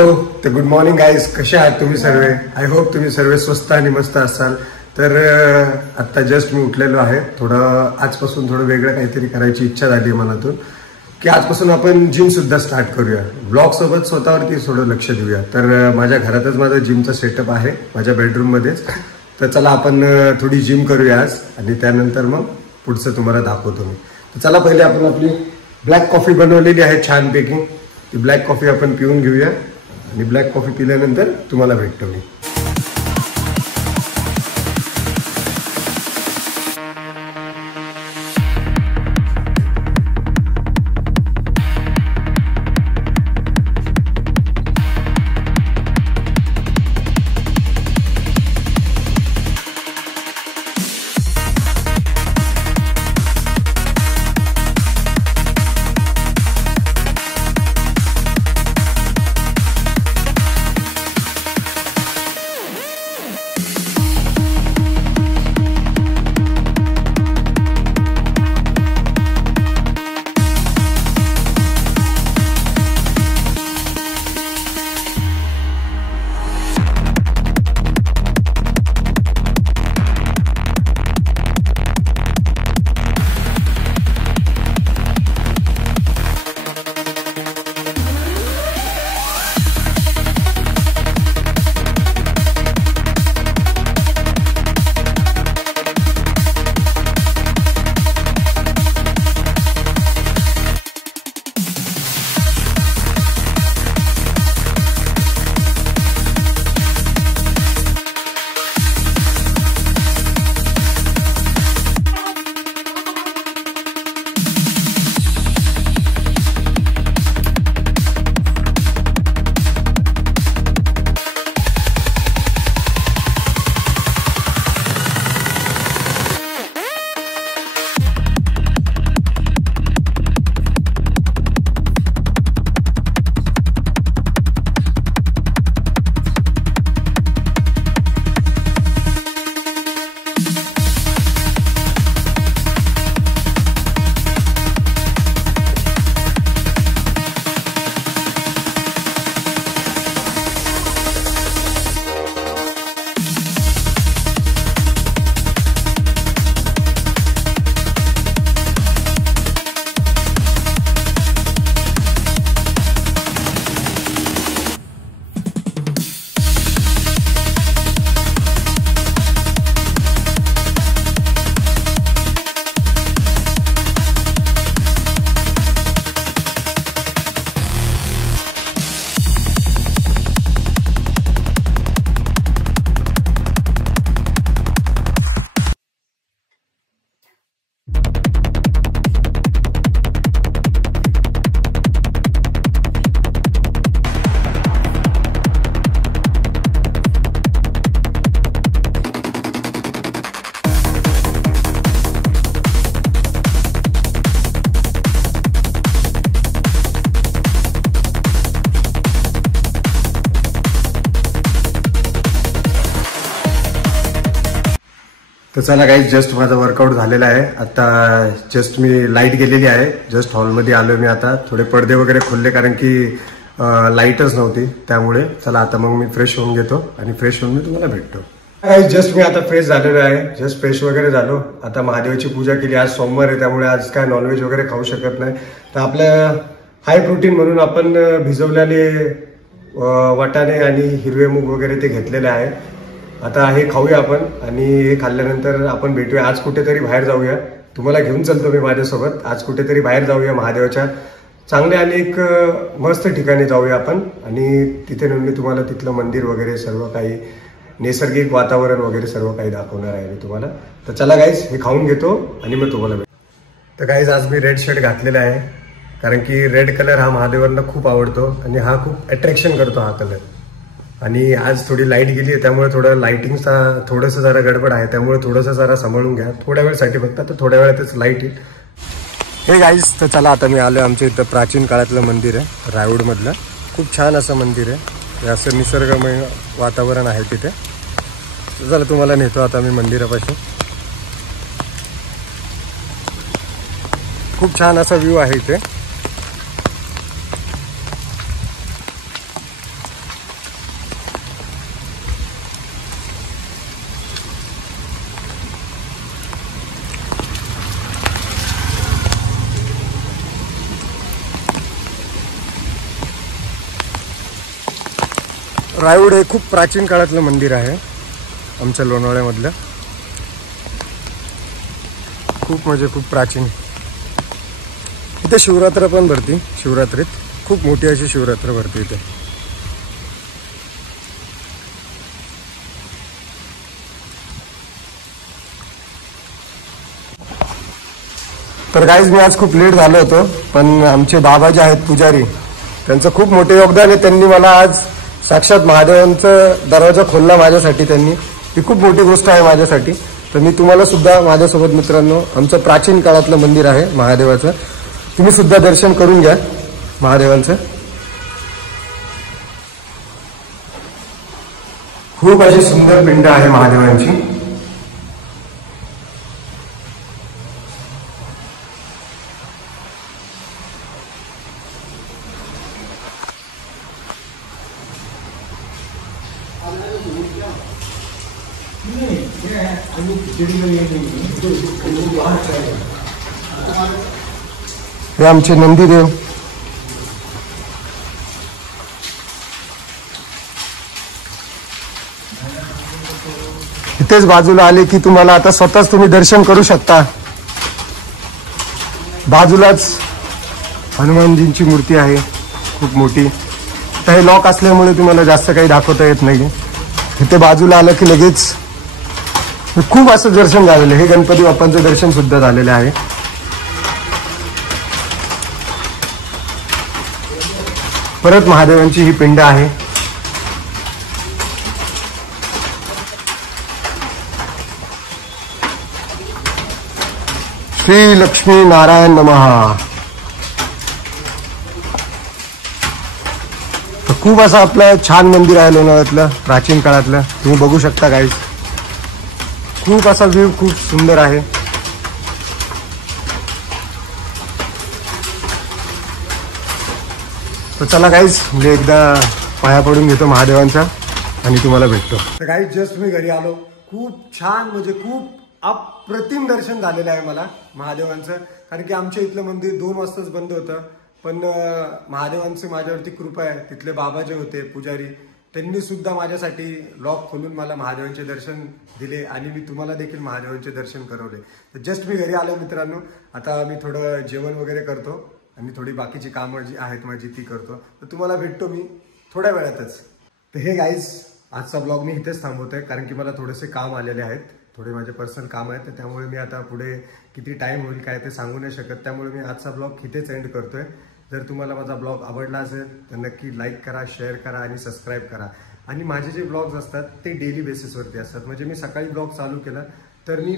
Hello तर good morning guys. कसे आहात तुम्ही सर्व? आय होप तुम्ही सर्व स्वस्त आणि मस्त असाल. तर आत्ता जस्ट मी उठलेलो आहे. थोडं आजपासून थोडं वेगळं काहीतरी करायची इच्छा झाली आहे मनातून की आजपासून आपण जिम सुद्धा स्टार्ट करूया. ब्लॉग सोबत स्वतःवरती थोडं लक्ष देऊया. तर माझ्या घरातच माझा जिमचा सेटअप आहे, माझ्या बेडरूम मध्येच. तर चला आपण थोडी जिम करूया आज आणि त्यानंतर मग पुढचं तुम्हाला दाखवतो मी. तर चला पहिले आपण आपली ब्लॅक कॉफी बनवलेली आहे छानपैकी. ती ब्लॅक कॉफी आपण पिऊन घेऊया आणि ब्लॅक कॉफी पिल्यानंतर तुम्हाला भेटतो मी. तर चला गाईज, जस्ट माझा वर्कआउट झालेला आहे. आता जस्ट मी लाईट गेलेली आहे. जस्ट हॉलमध्ये आलो मी. आता थोडे पडदे वगैरे खोलले कारण की लाईटच नव्हती. त्यामुळे चला आता मग मी फ्रेश होऊन घेतो आणि फ्रेश होऊन मी तुम्हाला भेटतो. गाईज जस्ट मी आता फ्रेश झालेलो आहे. जस्ट फ्रेश वगैरे झालो. आता महादेवाची पूजा केली. आज सोमवार आहे त्यामुळे आज काय नॉनव्हेज वगैरे खाऊ शकत नाही. तर आपल्या हाय प्रोटीन म्हणून आपण भिजवलेले वाटाणे आणि हिरवे मूग वगैरे ते घेतलेले आहे. आता हे खाऊया आपण आणि हे खाल्ल्यानंतर आपण भेटूया. आज कुठेतरी बाहेर जाऊया. तुम्हाला घेऊन चालतो मी माझ्यासोबत. आज कुठेतरी बाहेर जाऊया महादेवाच्या चांगल्या आणि एक मस्त ठिकाणी जाऊया आपण आणि तिथे नेऊन मी तुम्हाला तिथलं मंदिर वगैरे सर्व काही नैसर्गिक वातावरण वगैरे सर्व काही दाखवणार आहे मी तुम्हाला. तर चला गाईज, हे खाऊन घेतो आणि मग तुम्हाला भेटतो. तर गाईज आज मी रेड शर्ट घातलेला आहे कारण की रेड कलर हा महादेवांना खूप आवडतो आणि हा खूप अट्रॅक्शन करतो हा कलर. आणि आज थोडी लाईट गेली आहे त्यामुळे थोडं लाईटिंगचा थोडंसं जरा गडबड आहे. त्यामुळे थोडंसं जरा सांभाळून घ्या. थोड्या वेळसाठी फक्त. तर थोड्या वेळातच लाईट येईल. हे गाईज, तर चला आता मी आलो. आमच्या इथं प्राचीन काळातलं मंदिर आहे रायवडमधलं. खूप छान असं मंदिर आहे. हे असं निसर्गमय वातावरण आहे तिथे. चला तुम्हाला नेतो आता मी मंदिरापाशी. खूप छान असा व्ह्यू आहे इथे. रायवड हे खूप प्राचीन काळातलं मंदिर आहे आमच्या लोणावळ्यामधलं. खूप म्हणजे खूप प्राचीन. इथे शिवरात्र पण भरती. शिवरात्रीत खूप मोठी अशी शिवरात्र भरते इथे. तर गाईज मी आज खूप लेट झालो होतो, पण आमचे बाबा जे आहेत पुजारी, त्यांचं खूप मोठे योगदान आहे. त्यांनी मला आज साक्षात महादेवांचा दरवाजा खोलला माझ्यासाठी. त्यांनी ही खूप मोठी गोष्ट आहे माझ्यासाठी. तर मी तुम्हाला सुद्धा माझ्यासोबत मित्रांनो आमचं प्राचीन काळातलं मंदिर आहे महादेवाचं, तुम्ही सुद्धा दर्शन करून घ्या महादेवांचं. खूप अशी सुंदर पिंड आहे महादेवांची. हे आमचे नंदीदेव. इथेच बाजूला आले की तुम्हाला आता स्वतःच तुम्ही दर्शन करू शकता. बाजूलाच हनुमानजींची मूर्ती आहे खूप मोठी. तर हे लॉक असल्यामुळे तुम्हाला जास्त काही दाखवता येत नाही. इथे बाजूला आलं की लगेच खूप असं दर्शन झालेलं. हे गणपती बाप्पांचं दर्शन सुद्धा झालेलं आहे. परत महादेवांची ही पिंड आहे. श्री लक्ष्मी नारायण नमः. खूप असं आपलं छान मंदिर आहे लोणावळ्यातलं प्राचीन काळातलं. तुम्ही बघू शकता गाईज. खूप असा व्ह्यू खूप सुंदर आहे. तर चला गाईज म्हणजे एकदा पाया पडून घेतो महादेवांचा आणि तुम्हाला भेटतो. तर गाईज जस्ट मी घरी आलो. खूप छान म्हणजे खूप अप्रतिम दर्शन झालेलं आहे मला महादेवांचं. कारण की आमच्या इथलं मंदिर 2 वाजताच बंद होतं, पण महादेवांची माझ्यावरती कृपा आहे. तिथले बाबा जे होते पुजारी, त्यांनी सुद्धा माझ्यासाठी लॉक खोलून मला महादेवांचे दर्शन दिले आणि मी तुम्हाला देखील महादेवांचे दर्शन करवले. तर जस्ट मी घरी आलो मित्रांनो. आता मी थोडं जेवण वगैरे करतो आणि थोडी बाकीची कामं जी आहेत माझी ती करतो. तर तुम्हाला भेटतो मी थोड्या वेळातच. तर हे गाईज आजचा ब्लॉग मी इथेच थांबवतोय, कारण की मला थोडेसे काम आलेले आहेत. थोडे माझे पर्सनल काम आहेत. तर त्यामुळे मी आता पुढे किती टाइम होईल काय ते सांगू नाही शकत. त्यामुळे मी आजचा ब्लॉग इथेच एंड करतोय. जर तुम्हाला माझा ब्लॉग आवडला असेल तर नक्की लाईक करा, शेअर करा आणि सबस्क्राईब करा. आणि माझे जे ब्लॉग्स असतात ते डेली बेसिसवरती असतात. म्हणजे मी सकाळी ब्लॉग चालू केला तर मी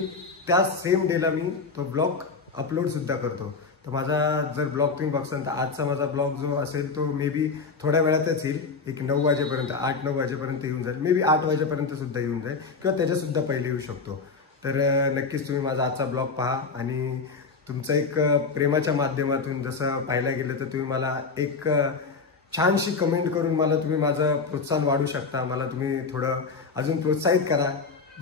त्या सेम डेला मी तो ब्लॉग अपलोडसुद्धा करतो. तर माझा जर ब्लॉग तुम्ही बघसाल तर आजचा माझा ब्लॉग जो असेल तो मे बी थोड्या वेळातच येईल. एक 9 वाजेपर्यंत 8-9 वाजेपर्यंत येऊन जाईल. मे बी 8 वाजेपर्यंत सुद्धा येऊन जाईल किंवा त्याच्यासुद्धा पहिले येऊ शकतो. तर नक्कीच तुम्ही माझा आजचा ब्लॉग पहा आणि तुमचं एक प्रेमाच्या माध्यमातून जसं पाहायला गेलं तर तुम्ही मला एक छानशी कमेंट करून मला तुम्ही माझं प्रोत्साहन वाढवू शकता. मला तुम्ही थोडं अजून प्रोत्साहित करा,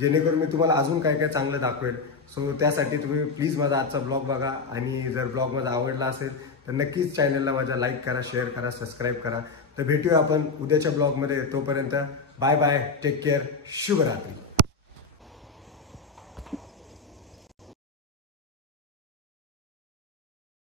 जेणेकरून मी तुम्हाला अजून काय काय चांगलं दाखवेल. सो त्यासाठी तुम्ही प्लीज माझा आजचा ब्लॉग बघा आणि जर ब्लॉग माझा आवडला असेल तर नक्कीच चॅनलला माझ्या लाईक करा, शेअर करा, सबस्क्राईब करा. तर भेटूया आपण उद्याच्या ब्लॉगमध्ये. तोपर्यंत बाय बाय, टेक केअर, शुभरात्री.